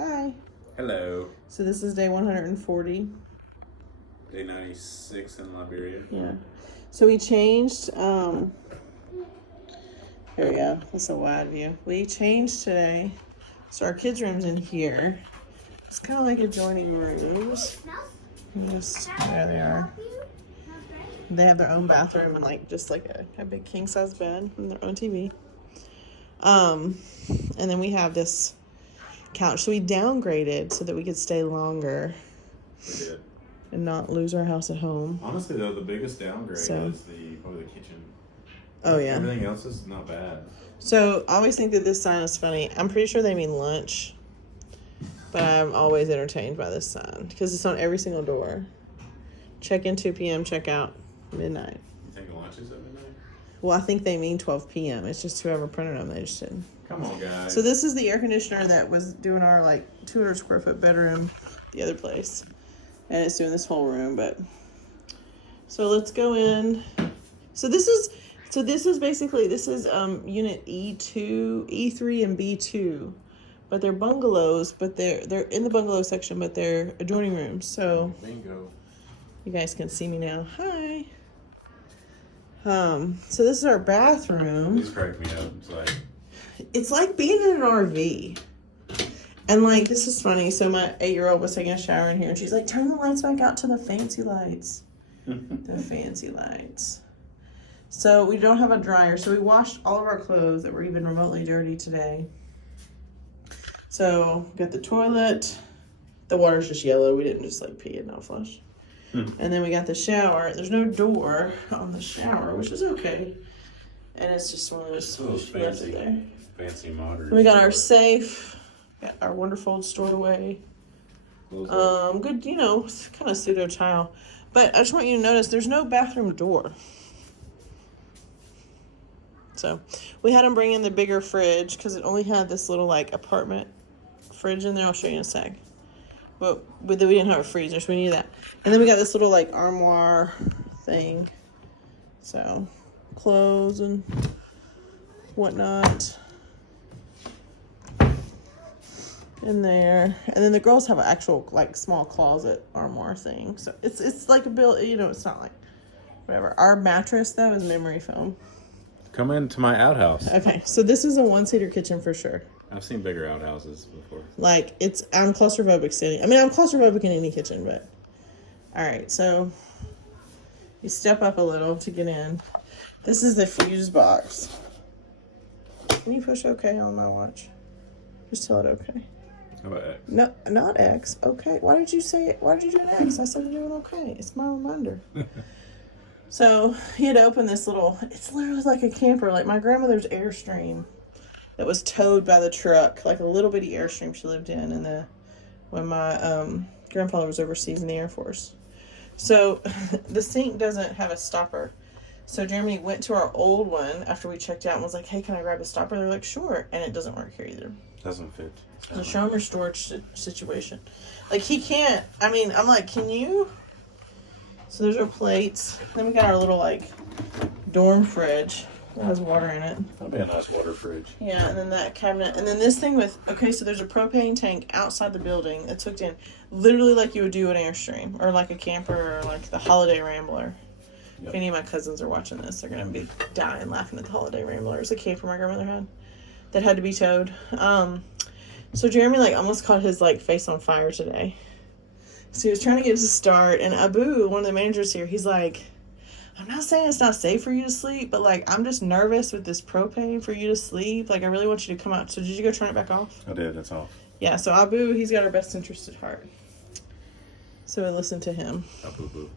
Hi. Hello. So this is day 140. Day 96 in Liberia. Yeah. So we changed, here we go. That's a wide view. We changed today. So our kids' room's in here. It's kind of like adjoining rooms. There they are. They have their own bathroom and just like a big king size bed and their own TV. And then we have this couch. So we downgraded so that we could stay longer. We did. And not lose our house at home. Honestly, though, the biggest downgrade is probably the kitchen. Oh, yeah. Everything else is not bad. So I always think that this sign is funny. I'm pretty sure they mean lunch. But I'm always entertained by this sign. Because it's on every single door. Check in 2 p.m., check out midnight. You think lunch is at midnight? Well, I think they mean 12 p.m. It's just whoever printed them, they just didn't. Come on, guys. So this is the air conditioner that was doing our 200 square foot bedroom, the other place. And it's doing this whole room, so let's go in. So this is basically unit E2, E3 and B2. But they're bungalows, but they're in the bungalow section, but they're adjoining rooms. So bingo. You guys can see me now. Hi. So this is our bathroom. These crack me up. It's like being in an RV. And this is funny. So my 8-year-old was taking a shower in here and she's like, turn the lights back out to the fancy lights. The fancy lights. So we don't have a dryer. So we washed all of our clothes that were even remotely dirty today. So we got the toilet. The water's just yellow. We didn't just pee it, not flush. And then we got the shower. There's no door on the shower, which is okay. And it's just one of those fancy, there. Fancy modern. We got our safe. Got our wonderful stored away. Good, kind of pseudo tile. But I just want you to notice there's no bathroom door. So we had them bring in the bigger fridge because it only had this little apartment fridge in there. I'll show you in a sec. But we didn't have a freezer, so we needed that. And then we got this little armoire thing. So clothes and whatnot in there. And then the girls have an actual small closet armoire thing. So it's like a build, it's not whatever. Our mattress though is memory foam. Come into my outhouse. Okay, so this is a 1-seater kitchen for sure. I've seen bigger outhouses before. I'm claustrophobic standing. I mean, I'm claustrophobic in any kitchen, but all right. So you step up a little to get in. This is the fuse box. Can you push OK on my watch? Just tell it OK. How about X? No, not X. OK. Why did you say it? Why did you do an X? I said you're doing OK. It's my reminder. So he had to open this it's literally like a camper, like my grandmother's Airstream that was towed by the truck, like a little bitty Airstream she lived in when my grandfather was overseas in the Air Force. So the sink doesn't have a stopper. So Jeremy went to our old one after we checked out and was like, hey, can I grab a stopper? They're like, sure. And it doesn't work here either. Doesn't fit. So show him your storage situation. He can't, I'm like, can you? So there's our plates. Then we got our little dorm fridge that has water in it. That'll be a nice water fridge. Yeah, and then that cabinet. And then this thing so there's a propane tank outside the building that's hooked in. Literally like you would do an Airstream or a camper or the Holiday Rambler. Yep. If any of my cousins are watching this, they're going to be dying laughing at the Holiday Rambler. It was a camper my grandmother had that had to be towed. So Jeremy almost caught his face on fire today. So he was trying to get it to start, and Abu, one of the managers here, he's like, I'm not saying it's not safe for you to sleep, but I'm just nervous with this propane for you to sleep. I really want you to come out. So did you go turn it back off? I did, that's off. Yeah, so Abu, he's got our best interest at heart. So we listened to him. Abu.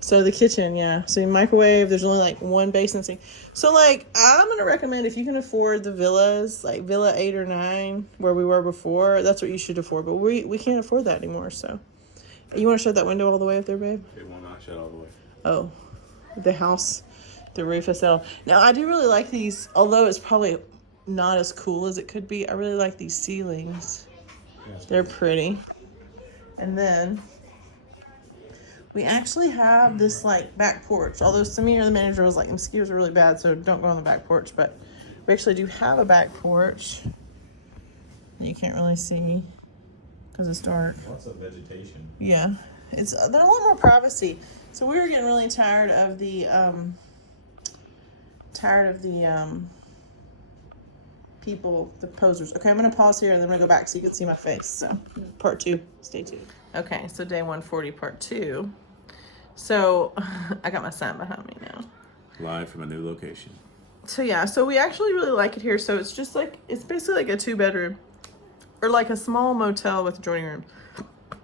So the kitchen, yeah. So you microwave, there's only one basin sink. So I'm going to recommend if you can afford the villas, Villa 8 or 9, where we were before, that's what you should afford. But we can't afford that anymore, so. You want to shut that window all the way up there, babe? It will not shut all the way. Oh, the house, the roof is out. Now, I do really like these, although it's probably not as cool as it could be. I really like these ceilings. Yeah, they're pretty. And then we actually have this back porch. Although Samir, the manager, was like, the mosquitoes are really bad, so don't go on the back porch. But we actually do have a back porch. You can't really see. because it's dark. Lots of vegetation. Yeah, it's they're a lot more privacy. So we were getting really tired of the people, the posers. Okay, I'm gonna pause here and then I'm gonna go back so you can see my face. So part 2, stay tuned. Okay, so day 140, part 2. So I got my sign behind me now. Live from a new location. So yeah, so we actually really like it here. So it's just like, it's basically like a 2-bedroom or like a small motel with adjoining room.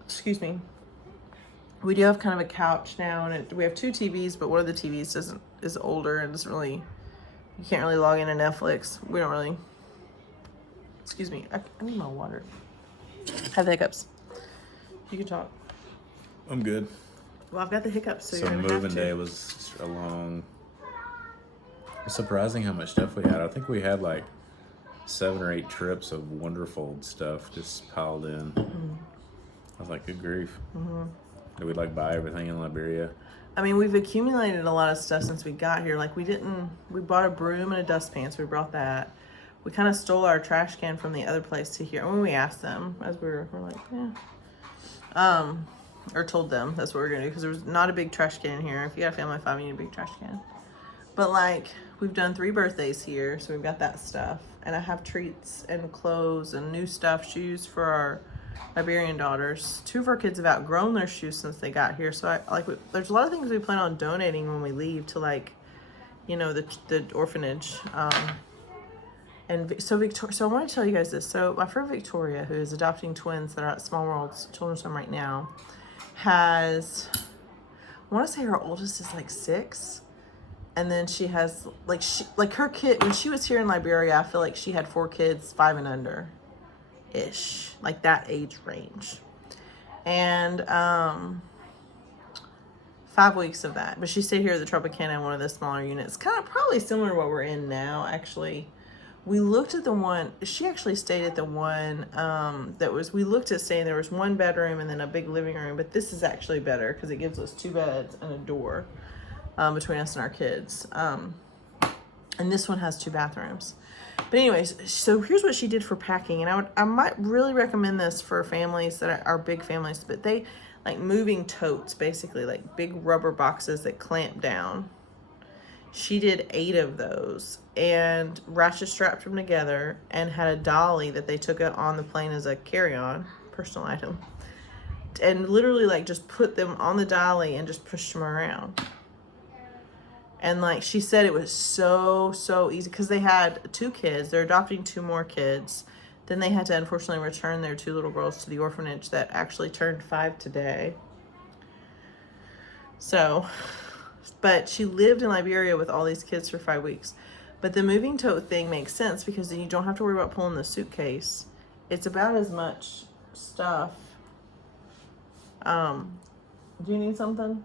Excuse me. We do have kind of a couch now, and we have 2 TVs, but one of the TVs is older and doesn't really, you can't really log into Netflix. We don't really, excuse me, I need my water. I have the hiccups. You can talk. I'm good. Well, I've got the hiccups, so So you're gonna have moving to. day was a long. It's surprising how much stuff we had. I think we had like 7 or 8 trips of wonderful stuff just piled in. I was like, good grief. Did we like buy everything in Liberia? I mean, we've accumulated a lot of stuff since we got here. Like we bought a broom and a dustpan, so we brought that. We kind of stole our trash can from the other place to here. When we asked them, as we're like, yeah. Or told them that's what we're gonna do, because there was not a big trash can here. If you got a family of 5, you need a big trash can. But like, we've done 3 birthdays here, so we've got that stuff. And I have treats and clothes and new stuff, shoes for our Liberian daughters. 2 of our kids have outgrown their shoes since they got here. So there's a lot of things we plan on donating when we leave to, like, you know, the orphanage. And so I want to tell you guys this. So my friend Victoria, who is adopting twins that are at Small World's Children's Home right now, has, I want to say her oldest is like 6. And then she has, like her kid, when she was here in Liberia, I feel like she had 4 kids, 5 and under ish, like that age range. And 5 weeks of that. But she stayed here at the Tropicana in one of the smaller units. Kind of probably similar to what we're in now, actually. We looked at the one, she actually stayed at the one we looked at staying, there was 1 bedroom and then a big living room. But this is actually better because it gives us 2 beds and a door between us and our kids. And this one has 2 bathrooms. But anyways, so here's what she did for packing. And I might really recommend this for families that are big families, but they like moving totes, basically like big rubber boxes that clamp down. She did 8 of those and ratchet strapped them together and had a dolly that they took on the plane as a carry-on personal item. And literally like just put them on the dolly and just pushed them around. And like she said, it was so easy because they had 2 kids. They're adopting 2 more kids. Then they had to unfortunately return their 2 little girls to the orphanage that actually turned 5 today. So, but she lived in Liberia with all these kids for 5 weeks. But the moving tote thing makes sense because then you don't have to worry about pulling the suitcase. It's about as much stuff. Do you need something?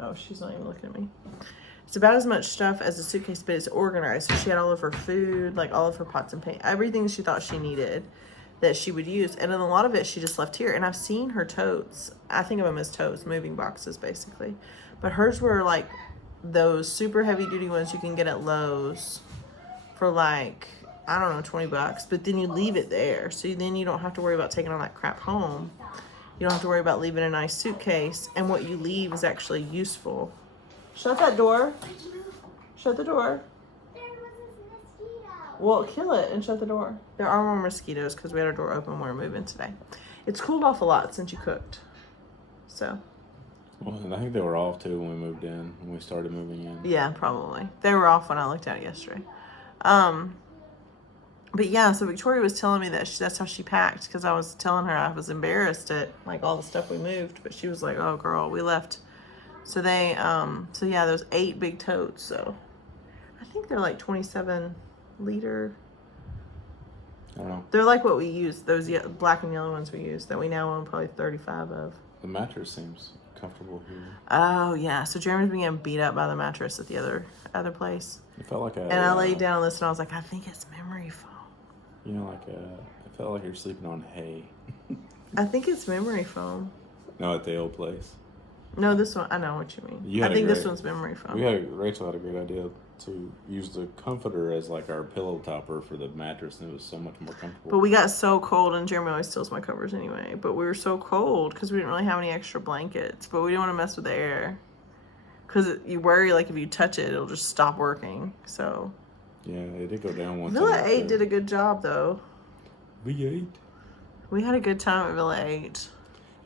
Oh, she's not even looking at me. It's about as much stuff as a suitcase, but it's organized. So she had all of her food, like all of her pots and pans, everything she thought she needed that she would use. And then a lot of it she just left here. And I've seen her totes. I think of them as totes, moving boxes, basically. But hers were like those super heavy duty ones you can get at Lowe's for like, I don't know, $20. But then you leave it there. So then you don't have to worry about taking all that crap home. You don't have to worry about leaving a nice suitcase. And what you leave is actually useful. Shut that door. Shut the door. There was this mosquito. Well, kill it and shut the door. There are more mosquitoes because we had our door open when we were moving today. It's cooled off a lot since you cooked. So. Well, I think they were off too when we moved in, when we started moving in. Yeah, probably. They were off when I looked at it yesterday. But yeah, so Victoria was telling me that that's how she packed because I was telling her I was embarrassed at like all the stuff we moved, but she was like, "Oh, girl, we left." So they, so yeah, there's 8 big totes. So I think they're like 27 liter. I don't know. They're like what we use, those black and yellow ones we use that we now own probably 35 of. The mattress seems comfortable here. Oh yeah, so Jeremy's being getting beat up by the mattress at the other place. It felt like And I laid down on this and I was like, I think it's memory foam. You know, it felt like you're sleeping on hay. I think it's memory foam. No, at the old place. No, this one, I know what you mean. I think this one's memory foam. Rachel had a great idea to use the comforter as like our pillow topper for the mattress, and it was so much more comfortable. But we got so cold, and Jeremy always steals my covers anyway. But we were so cold because we didn't really have any extra blankets. But we didn't want to mess with the air because you worry like if you touch it, it'll just stop working. So Yeah, it did go down once. Villa 8 did a good job though. V8. We had a good time at Villa 8.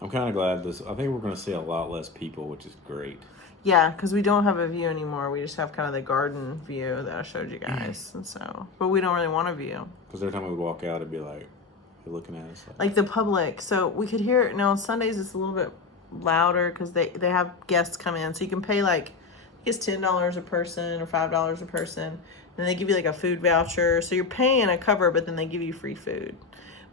I'm kind of glad this. I think we're going to see a lot less people, which is great. Yeah, because we don't have a view anymore. We just have kind of the garden view that I showed you guys, and so. But we don't really want a view. Because every time we walk out, it'd be like, you're looking at us. Like the public. So we could hear it. Now on Sundays it's a little bit louder because they have guests come in. So you can pay like, I guess $10 a person or $5 a person. And they give you like a food voucher. So you're paying a cover, but then they give you free food.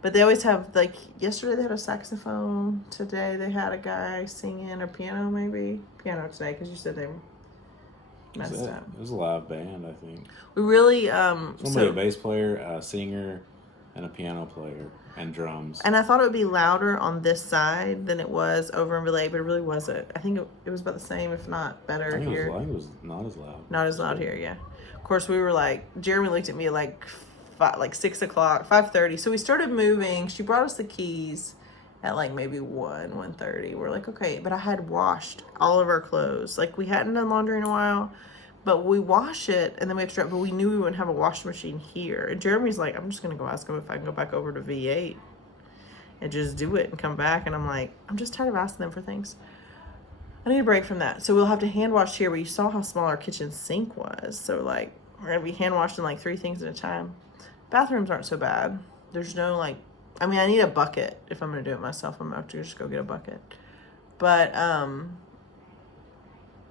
But they always have, like, yesterday they had a saxophone. Today they had a guy singing, or piano maybe. Piano today, because you said they messed up. It was a live band, I think. We really, Somebody, a bass player, a singer, and a piano player, and drums. And I thought it would be louder on this side than it was over in Relay, but it really wasn't. I think it was about the same, if not better here. I think it was not as loud. Not as loud here, yeah. Of course, we were like, Jeremy looked at me like 6 o'clock, 5:30. So we started moving. She brought us the keys at like maybe 1:30. We're like, okay, but I had washed all of our clothes. Like we hadn't done laundry in a while, but we wash it and then we have to dry it. But we knew we wouldn't have a washing machine here. And Jeremy's like, I'm just gonna go ask him if I can go back over to V8 and just do it and come back. And I'm like, I'm just tired of asking them for things. I need a break from that. So we'll have to hand wash here, but you saw how small our kitchen sink was. So like we're gonna be hand washing like 3 things at a time. Bathrooms aren't so bad. There's no like, I mean, I need a bucket if I'm gonna do it myself. I'm gonna have to just go get a bucket. But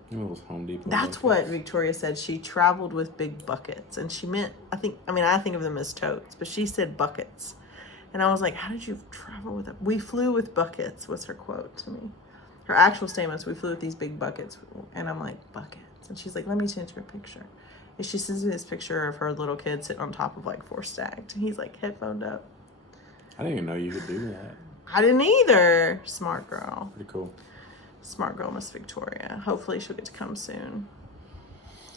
You know those Home Depot that's buckets? what Victoria said. She traveled with big buckets, and she meant, I think of them as totes, but she said buckets. And I was like, how did you travel with it? We flew with buckets was her quote to me. Her actual statement was, we flew with these big buckets. And I'm like, buckets? And she's like, let me send you a picture. And she sends me this picture of her little kid sitting on top of like 4 stacked. And he's like headphoned up. I didn't even know you could do that. I didn't either. Smart girl. Pretty cool. Smart girl, Miss Victoria. Hopefully she'll get to come soon.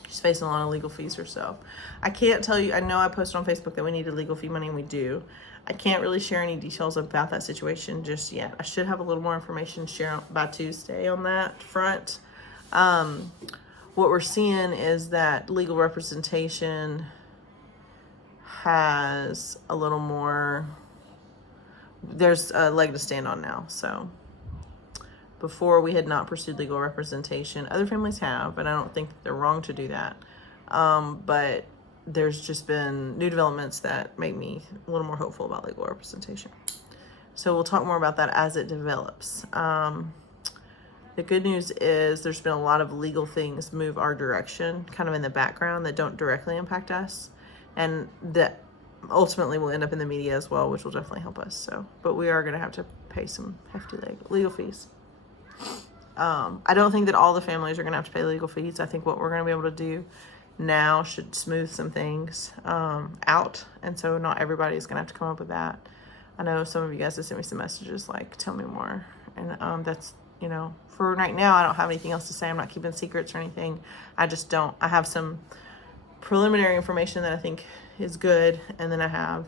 She's facing a lot of legal fees herself. I can't tell you, I know I posted on Facebook that we needed legal fee money, and we do. I can't really share any details about that situation just yet. I should have a little more information to share by Tuesday on that front. What we're seeing is that legal representation has a little more, there's a leg to stand on now. So before we had not pursued legal representation. Other families have, and I don't think they're wrong to do that. But there's just been new developments that make me a little more hopeful about legal representation. So we'll talk more about that as it develops. The good news is there's been a lot of legal things move our direction, kind of in the background, that don't directly impact us, and that ultimately will end up in the media as well, which will definitely help us. So, but we are going to have to pay some hefty legal fees. I don't think that all the families are going to have to pay legal fees. I think what we're going to be able to do now should smooth some things out, and so not everybody is going to have to come up with that. I know some of you guys have sent me some messages like, tell me more, and that's, you know, for right now, I don't have anything else to say. I'm not keeping secrets or anything. I just don't. I have some preliminary information that I think is good, and then I have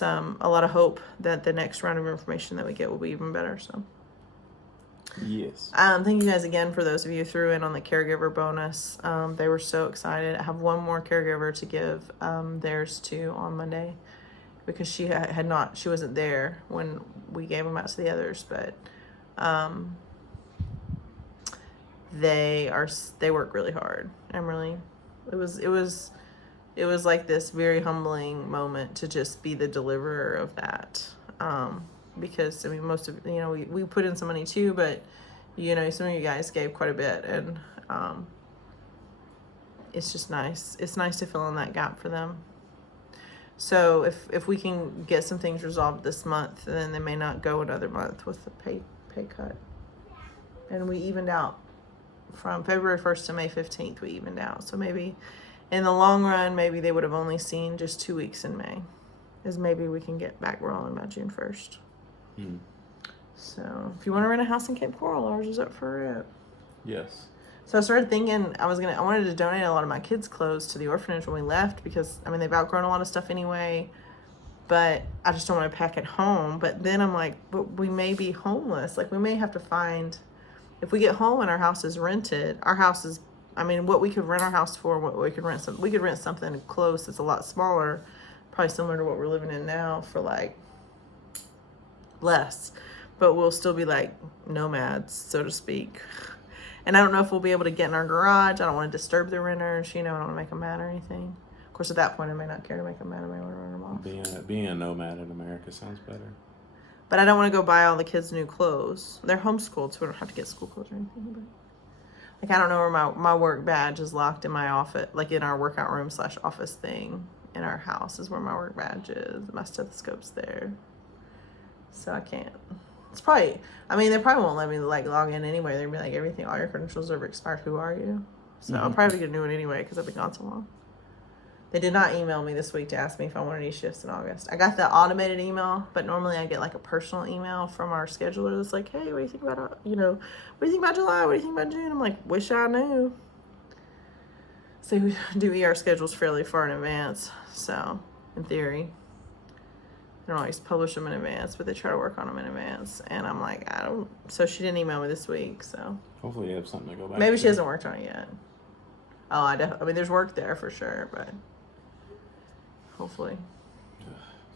a lot of hope that the next round of information that we get will be even better. So yes. Thank you guys again for those of you who threw in on the caregiver bonus. They were so excited. I have one more caregiver to give theirs to on Monday, because she wasn't there when we gave them out to the others, but they work really hard. It was like this very humbling moment to just be the deliverer of that. Because I mean, most of, you know, we put in some money too, but you know, some of you guys gave quite a bit, and it's just nice. It's nice to fill in that gap for them. So if we can get some things resolved this month, then they may not go another month with the pay cut. And we evened out from February 1st to May 15th. We evened out. So maybe in the long run, maybe they would have only seen just 2 weeks in May, is maybe we can get back rolling by June 1st. So if you want to rent a house in Cape Coral, ours is up for it. Yes. So I started thinking I wanted to donate a lot of my kids' clothes to the orphanage when we left because, I mean, they've outgrown a lot of stuff anyway, but I just don't want to pack it home. But then I'm like, but we may be homeless. Like, we may have to find, if we get home and our house is rented, our house is, I mean, what we could rent our house for, what we could rent something close that's a lot smaller, probably similar to what we're living in now for like less, but we'll still be like nomads, so to speak. And I don't know if we'll be able to get in our garage. I don't want to disturb the renters, I don't want to make them mad or anything. Of course, at that point, I may not care to make them mad. I may want to run them off. Being a nomad in America sounds better. But I don't want to go buy all the kids new clothes. They're homeschooled, so we don't have to get school clothes or anything. But like, I don't know where my work badge is locked in my office, like in our workout room / office thing in our house is where my work badge is. My stethoscope's there. So I can't. It's probably, I mean, they probably won't let me like log in anyway. They'll be like, everything, all your credentials are expired. Who are you? So I'll probably get a new one anyway because I've been gone so long. They did not email me this week to ask me if I wanted any shifts in August. I got the automated email, but normally I get like a personal email from our scheduler that's like, hey, what do you think about, what do you think about July? What do you think about June? I'm like, wish I knew. So we do ER schedules fairly far in advance. So in theory, they don't always publish them in advance, but they try to work on them in advance. And I'm like, so she didn't email me this week. So hopefully you have something to go back maybe to. she hasn't worked on it yet. Oh, I mean, there's work there for sure, but hopefully.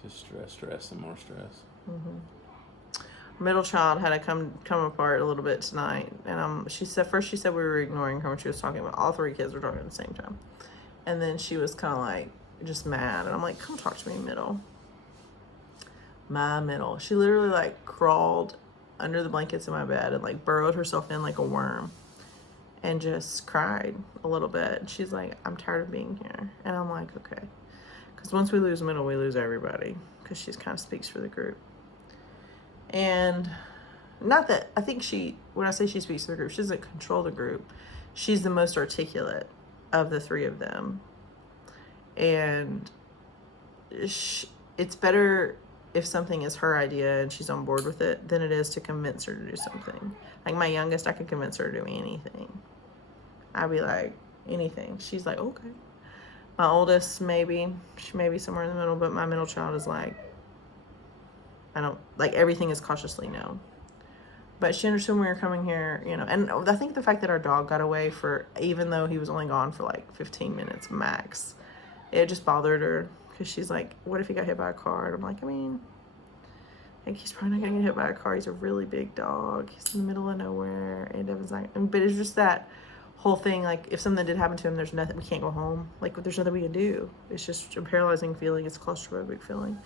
Just stress, and more stress. Middle child had to come apart a little bit tonight, and she said we were ignoring her when she was talking about all three kids were talking at the same time, and then she was kind of like just mad, and I'm like, come talk to me, middle. My middle. She literally like crawled under the blankets in my bed and like burrowed herself in like a worm, and just cried a little bit. She's like, I'm tired of being here, and I'm like, okay. Because once we lose middle, we lose everybody. Because she kind of speaks for the group. And not that, I think when I say she speaks for the group, she doesn't control the group. She's the most articulate of the three of them. And it's better if something is her idea and she's on board with it than it is to convince her to do something. Like my youngest, I could convince her to do anything. I'd be like, anything. She's like, okay. My oldest, maybe. She may be somewhere in the middle, but my middle child is like, everything is cautiously no. But she understood when we were coming here, and I think the fact that our dog got away even though he was only gone for like 15 minutes max, it just bothered her because she's like, what if he got hit by a car? And I'm like, I mean, like, he's probably not going to get hit by a car. He's a really big dog. He's in the middle of nowhere. And Devin's like, but it's just that whole thing, like, if something did happen to him, there's nothing, we can't go home. Like, there's nothing we can do. It's just a paralyzing feeling. It's a claustrophobic feeling.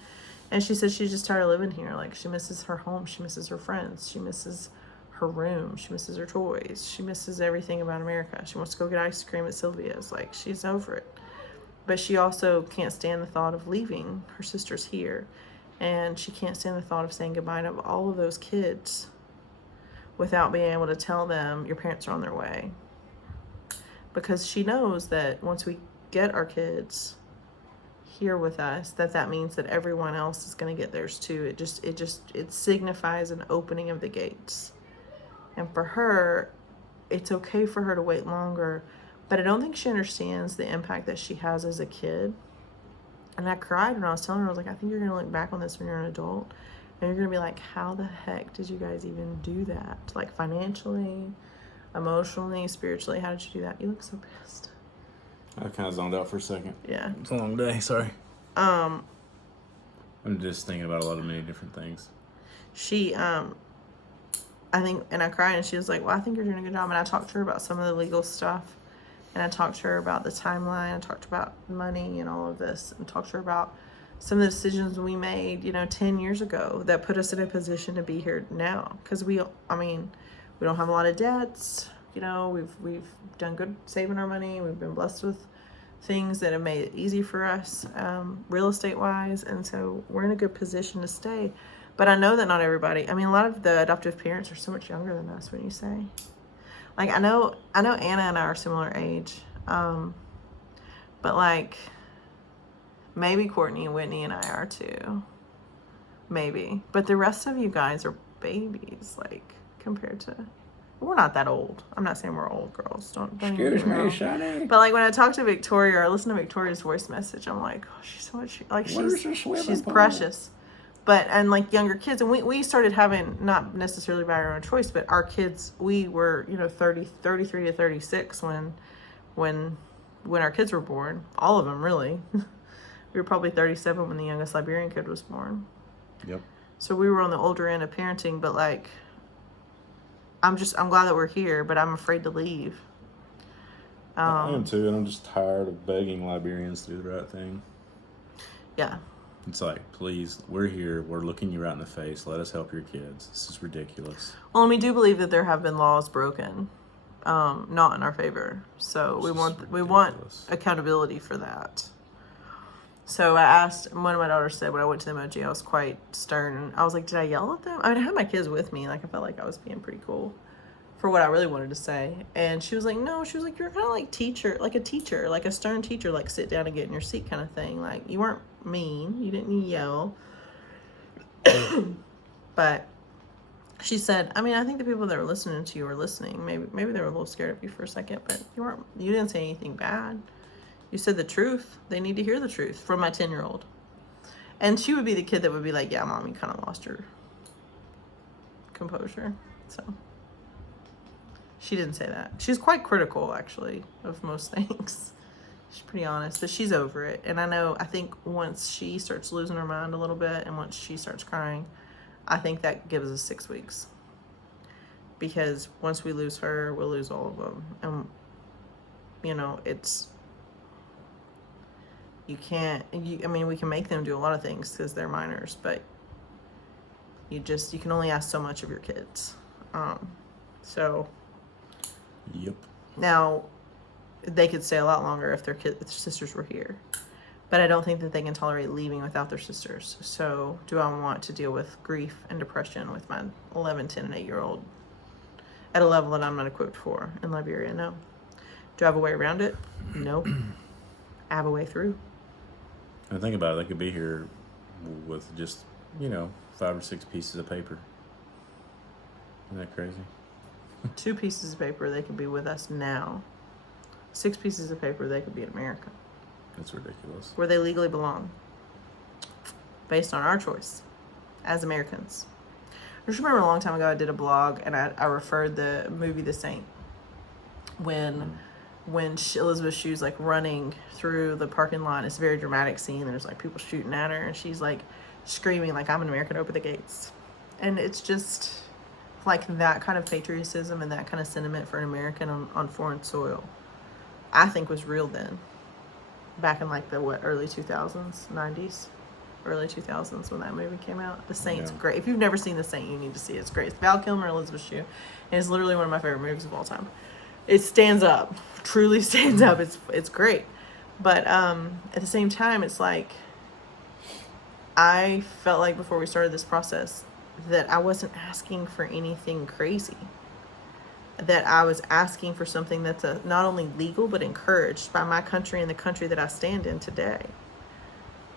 And she said she's just tired of living here. Like, she misses her home. She misses her friends. She misses her room. She misses her toys. She misses everything about America. She wants to go get ice cream at Sylvia's. Like, she's over it. But she also can't stand the thought of leaving. Her sister's here. And she can't stand the thought of saying goodbye to all of those kids without being able to tell them your parents are on their way. Because she knows that once we get our kids here with us, that means that everyone else is going to get theirs too. It signifies an opening of the gates. And for her, it's okay for her to wait longer, but I don't think she understands the impact that she has as a kid. And I cried when I was telling her, I was like, I think you're going to look back on this when you're an adult, and you're going to be like, how the heck did you guys even do that? Like, financially, emotionally, spiritually, how did you do that? You look so pissed. I kind of zoned out for a second. Yeah. It's a long day, sorry. I'm just thinking about a lot of many different things. She, I think, and I cried, and she was like, well, I think you're doing a good job. And I talked to her about some of the legal stuff, and I talked to her about the timeline. I talked about money and all of this, and talked to her about some of the decisions we made, 10 years ago that put us in a position to be here now. Because we don't have a lot of debts. We've done good saving our money. We've been blessed with things that have made it easy for us, real estate wise. And so we're in a good position to stay. But I know that not everybody, a lot of the adoptive parents are so much younger than us, when you say. Like, I know Anna and I are similar age. But like, maybe Courtney and Whitney and I are too. Maybe. But the rest of you guys are babies, like, compared to We're not that old. I'm not saying we're old girls. Don't even Excuse get me me, wrong. Sonny. But like when I talk to Victoria or listen to Victoria's voice message, I'm like, oh, she's so much like Where's the swimming she's pool? precious. But and like younger kids, and we started having, not necessarily by our own choice, but our kids, we were 33 to 36 when our kids were born. All of them really. We were probably 37 when the youngest Liberian kid was born. Yep. So we were on the older end of parenting, but like I'm glad that we're here, but I'm afraid to leave. I am too, and I'm just tired of begging Liberians to do the right thing. Yeah. It's like, please, we're here. We're looking you right in the face. Let us help your kids. This is ridiculous. Well, and we do believe that there have been laws broken, not in our favor. So we want ridiculous. accountability for that. So I asked, one of my daughters said when I went to the emoji, I was quite stern. I was like, did I yell at them? I mean, I had my kids with me. Like, I felt like I was being pretty cool for what I really wanted to say. And she was like, no, she was like, you're kind of like a teacher, like a stern teacher, like sit down and get in your seat kind of thing. Like, you weren't mean. You didn't yell. But she said, I mean, I think the people that were listening to you were listening. Maybe they were a little scared of you for a second, but you didn't say anything bad. You said the truth. They need to hear the truth from my 10-year-old. And she would be the kid that would be like, yeah, Mom, you kind of lost your composure. So she didn't say that. She's quite critical, actually, of most things. She's pretty honest, but she's over it. And I think once she starts losing her mind a little bit and once she starts crying, I think that gives us 6 weeks. Because once we lose her, we'll lose all of them. And, we can make them do a lot of things because they're minors, but you can only ask so much of your kids. So. Yep. Now, they could stay a lot longer if their sisters were here. But I don't think that they can tolerate leaving without their sisters. So do I want to deal with grief and depression with my 11, 10, and 8-year-old at a level that I'm not equipped for in Liberia? No. Do I have a way around it? No. I have a way through. And think about it, they could be here with just, 5 or 6 pieces of paper. Isn't that crazy? 2 pieces of paper, they could be with us now. 6 pieces of paper, they could be in America. That's ridiculous. Where they legally belong. Based on our choice as Americans. I just remember a long time ago I did a blog and I referred the movie The Saint. When Elizabeth Shue's like running through the parking lot, it's a very dramatic scene. There's like people shooting at her and she's like screaming like, I'm an American, open the gates. And it's just like that kind of patriotism and that kind of sentiment for an American on foreign soil, I think was real then. Back in like the early 2000s, 90s, early 2000s when that movie came out. The Saint's great. If you've never seen The Saint, you need to see it. It's great. It's Val Kilmer, Elizabeth Shue, and it's literally one of my favorite movies of all time. It stands up, truly stands up. It's great, but at the same time, it's like I felt like before we started this process that I wasn't asking for anything crazy. That I was asking for something that's not only legal but encouraged by my country and the country that I stand in today.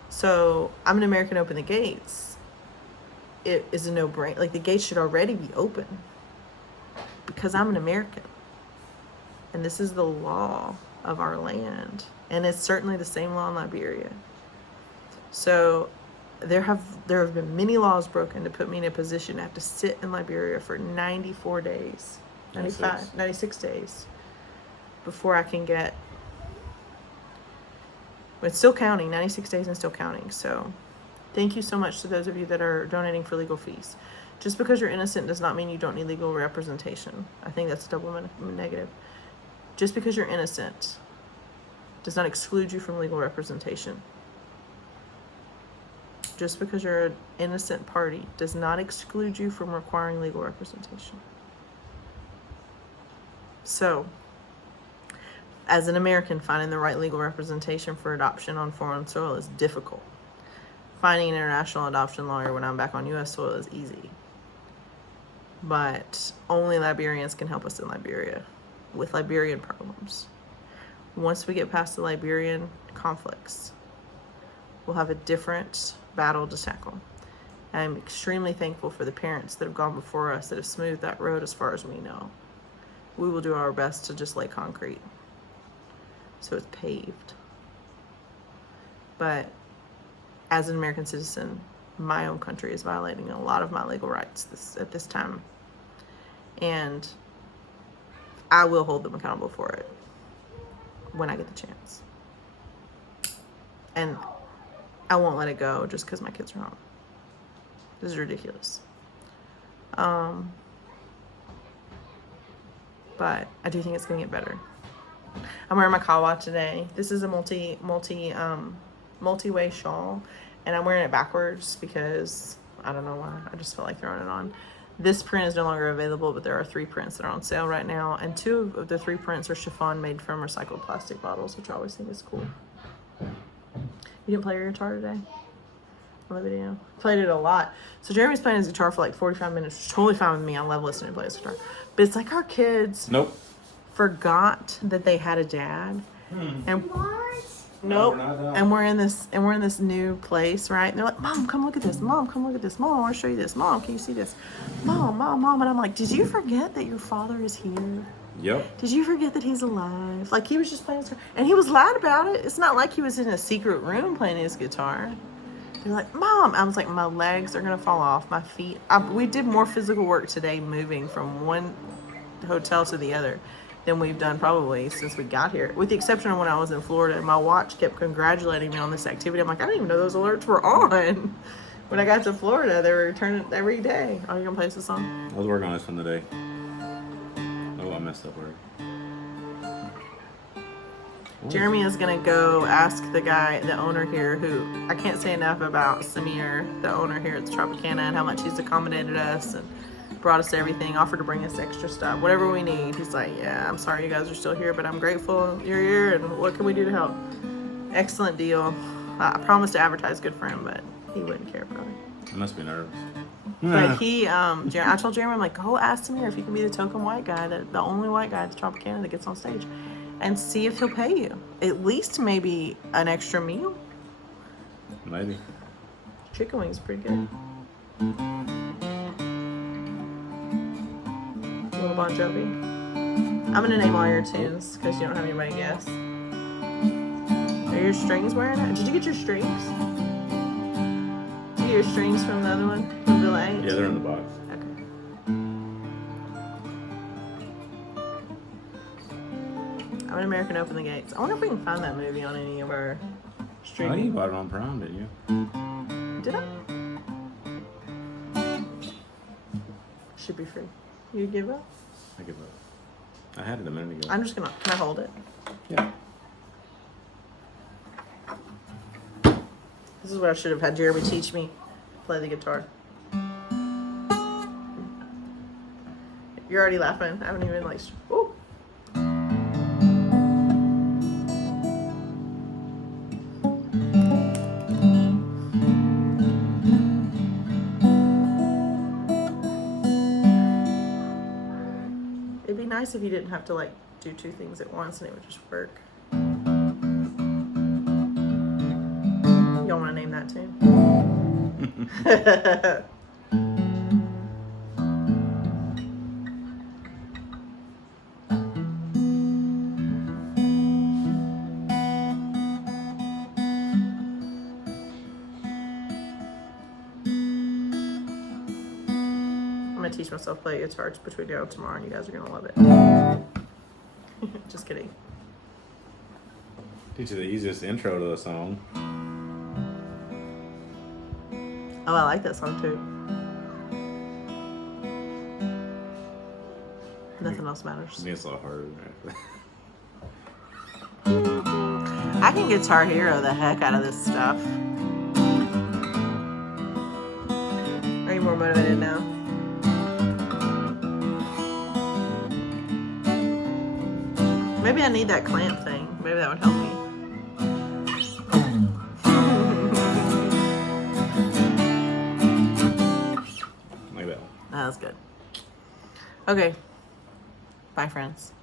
So I'm an American, open the gates. It is a no-brainer. Like the gates should already be open because I'm an American. And this is the law of our land. And it's certainly the same law in Liberia. So there have been many laws broken to put me in a position to have to sit in Liberia for 94 days, 96 days before I can get, it's still counting, 96 days and still counting. So thank you so much to those of you that are donating for legal fees. Just because you're innocent does not mean you don't need legal representation. I think that's a double negative. Just because you're innocent does not exclude you from legal representation. Just because you're an innocent party does not exclude you from requiring legal representation. So, as an American, finding the right legal representation for adoption on foreign soil is difficult. Finding an international adoption lawyer when I'm back on U.S. soil is easy. But only Liberians can help us in Liberia with Liberian problems. Once we get past the Liberian conflicts, we'll have a different battle to tackle. I'm extremely thankful for the parents that have gone before us that have smoothed that road as far as we know. we will do our best to just lay concrete so it's paved. But as an American citizen, my own country is violating a lot of my legal rights at this time. And I will hold them accountable for it when I get the chance. And I won't let it go just because my kids are home. This is ridiculous. But I do think it's gonna get better. I'm wearing my kawa today. This is a multi-way shawl, and I'm wearing it backwards because I don't know why. I just felt like throwing it on. This print is no longer available, but there are 3 prints that are on sale right now, and 2 of the 3 prints are chiffon made from recycled plastic bottles, which I always think is cool. You didn't play your guitar today? On the video? Played it a lot. So Jeremy's playing his guitar for like 45 minutes, which is totally fine with me. I love listening to play his guitar. But it's like our kids forgot that they had a dad. And nope. And we're in this new place, right? And they're like, Mom, come look at this. Mom, come look at this. Mom, I want to show you this. Mom, can you see this? Mom. And I'm like, did you forget that your father is here? Yep. Did you forget that he's alive? Like, he was just playing his guitar. And he was loud about it. It's not like he was in a secret room playing his guitar. They're like, Mom. I was like, my legs are going to fall off. My feet. We did more physical work today moving from one hotel to the other than we've done probably since we got here. With the exception of when I was in Florida. My watch kept congratulating me on this activity. I'm like, I didn't even know those alerts were on. When I got to Florida, they were turning every day. Oh, you going to play this song? I was working on this one today. Oh, I messed up word. Jeremy is going to go ask the owner here, who I can't say enough about Samir, the owner here at the Tropicana, and how much he's accommodated us and brought us everything, offered to bring us extra stuff, whatever we need. He's like, yeah, I'm sorry you guys are still here, but I'm grateful you're here, and what can we do to help? Excellent deal. I promised to advertise good for him, but he wouldn't care, probably. I must be nervous. But I told Jeremy, I'm like, go ask Samir if he can be the token white guy, the only white guy at the Tropicana that gets on stage, and see if he'll pay you. At least maybe an extra meal. Maybe. Chicken wings are pretty good. Little Bon Jovi. I'm gonna name all your tunes because you don't have anybody guess. Are your strings wearing it? Did you get your strings? Did you get your strings from the other one? From Bill 8? Yeah, they're in the box. Okay. I'm an American Open the Gates. I wonder if we can find that movie on any of our Oh, streaming. you bought it on Prime, didn't you? Did I? Should be free. You give up? I give up. I had it a minute ago. I'm just gonna. Can I hold it? Yeah. This is what I should have had Jeremy teach me. Play the guitar. You're already laughing. I haven't even like. Ooh. It'd be nice if you didn't have to like do 2 things at once and it would just work. Y'all want to name that tune? I'm gonna teach myself to play guitar between now and tomorrow, and you guys are gonna love it. Just kidding. Teach you the easiest intro to the song. Oh, I like that song too. Nothing else matters. I think it's a lot harder. I can Guitar Hero the heck out of this stuff. Are you more motivated now? Maybe I need that clamp thing. Maybe that would help me. Like that one. That was good. Okay. Bye, friends.